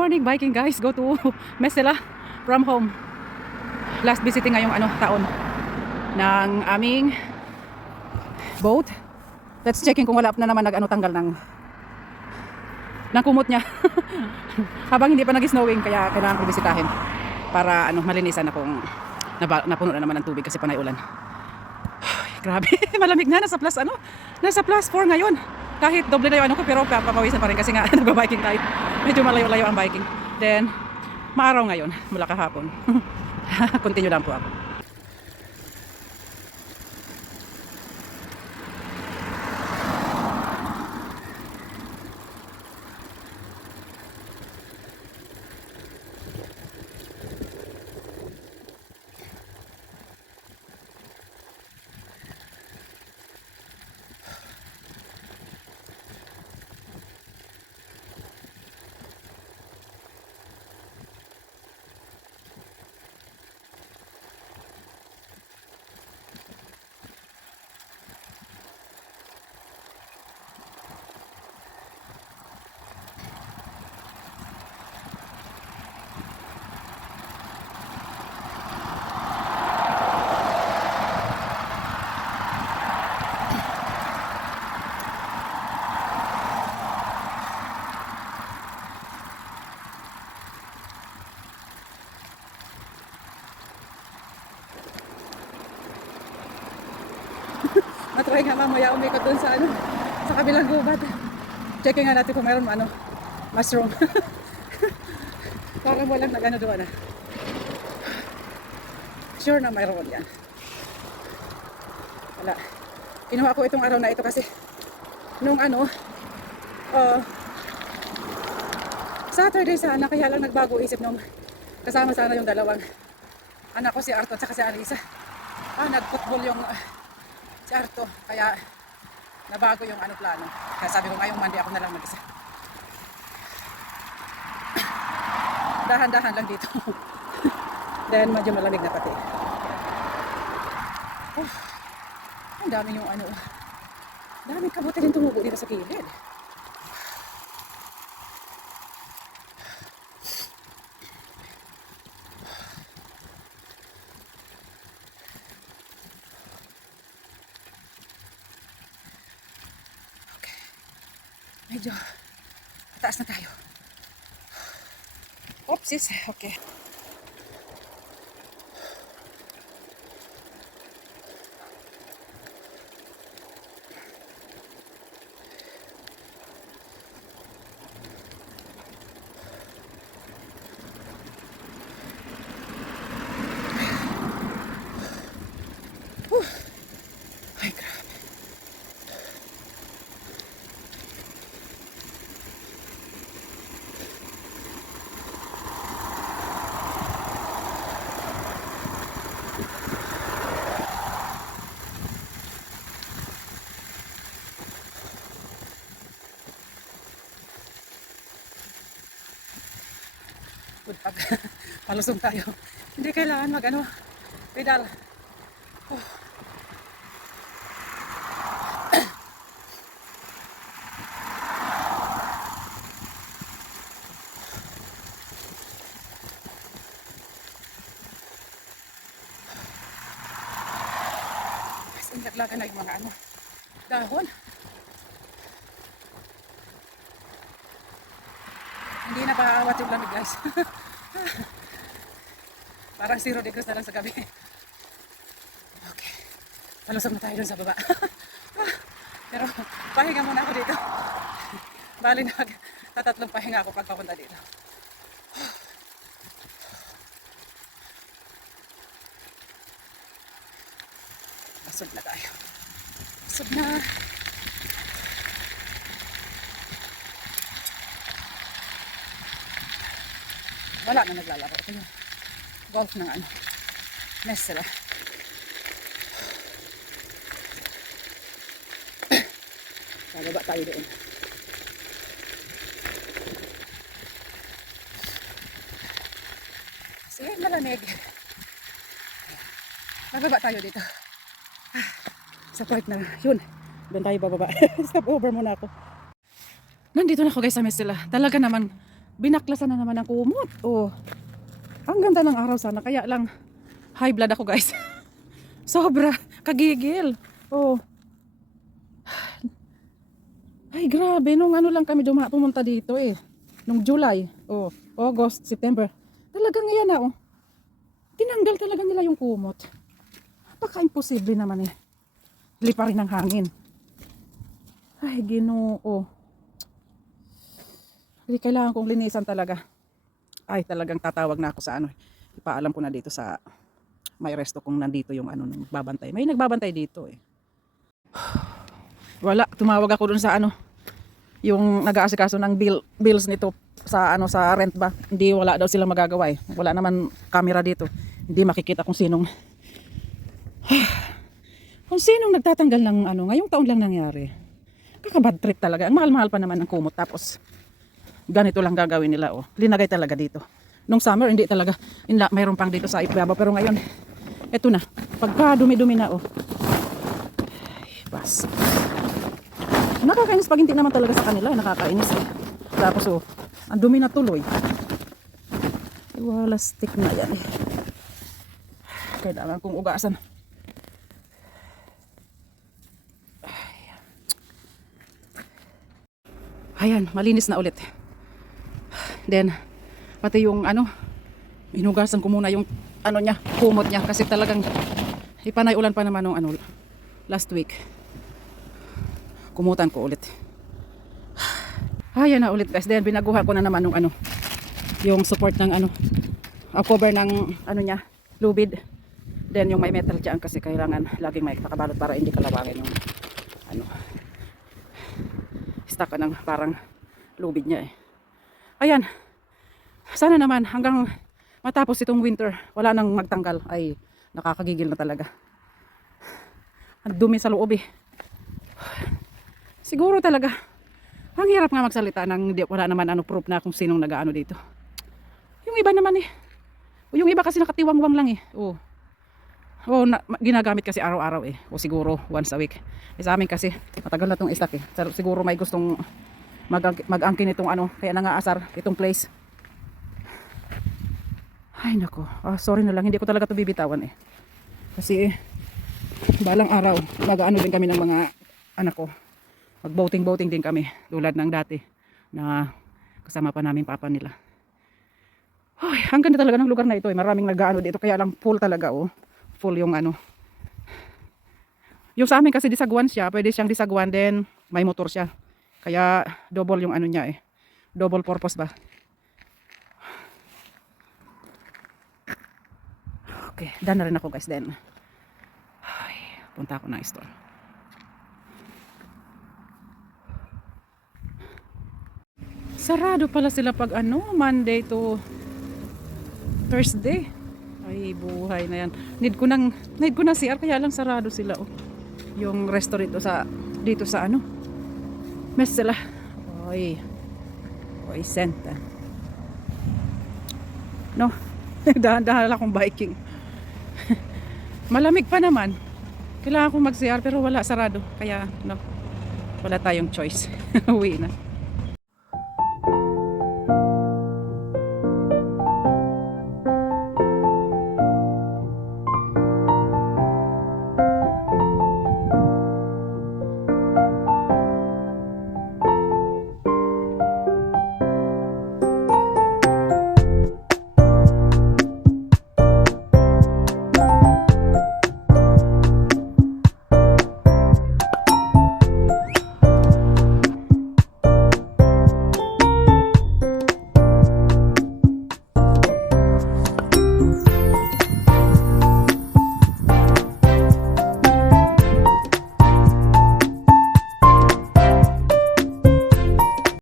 morning biking guys. Go to Mesela from home. Last visiting ngayong taon ng aming boat. Let's checking kung wala na naman tanggal ng kumot niya. Habang hindi pa nag-snowing kaya kailangan ko bisitahin para malinisan na kung napuno na naman ng tubig kasi panay ulan. Grabe, malamig na, nasa plus nasa plus 4 ngayon. Kahit doble na yung ko pero papawisan pa rin kasi nga nagba-biking tayo. Medyo malayo-layo ang biking. Then maaraw ngayon mula kahapon. Continue lang po ako. Matry nga mamaya umikot dun sa sa kabilang gubat. Checking nga natin kung mayroon mushroom. Parang walang doon Sure na mayroon yan. Wala. Kinuha ko itong araw na ito kasi nung Saturday sana kaya lang nagbago isip nung kasama sana yung dalawang anak ko, si Arto at saka si Alisa. Nag-football yung si Arto, kaya nabago yung plano. Kaya sabi ko ngayong Monday ako na lang mag-isa. Dahan-dahan lang dito. Then medyo malamig na pati. Ang dami yung daming kabuti rin tumubo dito sa kilid. Medyo mataas na tayo. Oopsies. Okay. Ay, grabe. Pag palusog tayo, hindi kailangan pedal. Laglagan na yung mga dahon. Hindi na paawat yung lamig guys. Parang 0 degrees na lang sa gabi. Okay. Palusog na tayo dun sa baba. Pero pahinga muna ako dito. Bali tatlong pahinga ako pag papunta dito. Pasod na tayo. Pasod na. Wala na naglalaro. Ito yung golf ng Mesela. Bababa tayo doon. Kasi malamig. Bababa tayo dito. Sa park na yun. Doon tayo bababa. Stop over muna ako. Nandito na ako guys sa Mesela. Talaga naman binaklasan na naman ng kumot. Oh, ang ganda ng araw sana. Kaya lang, high blood ako guys. Sobra, kagigil. Oh. Ay, grabe. Nung ano lang kami pumunta dito eh. Nung July. Oh, August, September. Talagang yan na oh. Tinanggal talaga nila yung kumot. Napaka-imposible naman eh. Lipa rin ng hangin. Ay, Ginoo. Hindi kailangan kong linisan talaga. Ay, talagang tatawag na ako sa ano. Ipaalam ko na dito sa may resto kung nandito yung ano nagbabantay. May nagbabantay dito eh. Wala, tumawag ako dun sa ano. Yung nag-aasikaso ng bills nito sa ano sa rent ba. Hindi, wala daw silang magagawa eh. Wala naman camera dito. Hindi makikita kung sinong nagtatanggal ng ano. Ngayong taon lang nangyari. Kakabad trip talaga. Ang mahal-mahal pa naman ng kumot. Tapos ganito lang gagawin nila oh. Linagay talaga dito. Nung summer hindi talaga. Mayroon pang dito sa ibabaw. Pero ngayon, eto na. Pagka dumi-dumi na oh. Ay, bas. Nakakainis pag hindi naman talaga sa kanila. Nakakainis eh. Tapos oh, ang dumi na tuloy. Wala stick na yan eh. Kailangan kong ugasan. Ayan, malinis na ulit. Then, pati yung ano, inugasan ko muna yung ano niya, kumot niya. Kasi talagang ipanay ulan pa naman nung ano, last week. Kumutan ko ulit. Ayan na ulit guys. Then, binaguhan ko na naman nung ano, yung support ng ano, cover ng ano niya, lubid. Then, yung may metal dyan kasi kailangan laging may pakabalot para hindi kalawangin yung ano, stock ng parang lubid niya eh. Ayan. Sana naman hanggang matapos itong winter, wala nang magtanggal. Ay, nakakagigil na talaga. Ang dumi sa loob eh. Siguro talaga, ang hirap nga magsalita nang wala naman ano proof na kung sinong nag-ano dito. Yung iba naman eh. Yung iba kasi nakatiwangwang lang eh. Oh. Oh, ginagamit kasi araw-araw eh. O siguro once a week. E sa amin kasi matagal na tong stock eh. Siguro may gustong mag-angkin itong ano, kaya nangaasar itong place. Ay nako. Sorry na lang, hindi ko talaga to bibitawan eh. Kasi balang araw, mag-ano din kami ng mga anak ko. Mag-boating din kami tulad ng dati na kasama pa namin papa nila. Ay, ang ganda talaga ng lugar na ito eh. Maraming nag-ano dito kaya lang full talaga oh. Full yung ano. Yung sa amin kasi disagwan siya, pwede siyang disagwan din, may motor siya. Kaya double yung ano niya eh. Double purpose ba? Okay, done na rin ako guys then. Ay, punta ako ng store. Sarado pala sila pag ano, Monday to Thursday. Ay, buhay na yan. Need ko ng CR kaya lang sarado sila oh. Yung restaurant dito sa ano. Mes sila. Oy. Oy, senta. No. Dahan-dahan akong biking. Malamig pa naman. Kailangan kong mag-CR pero wala sarado. Kaya no. Wala tayong choice. Uwi na.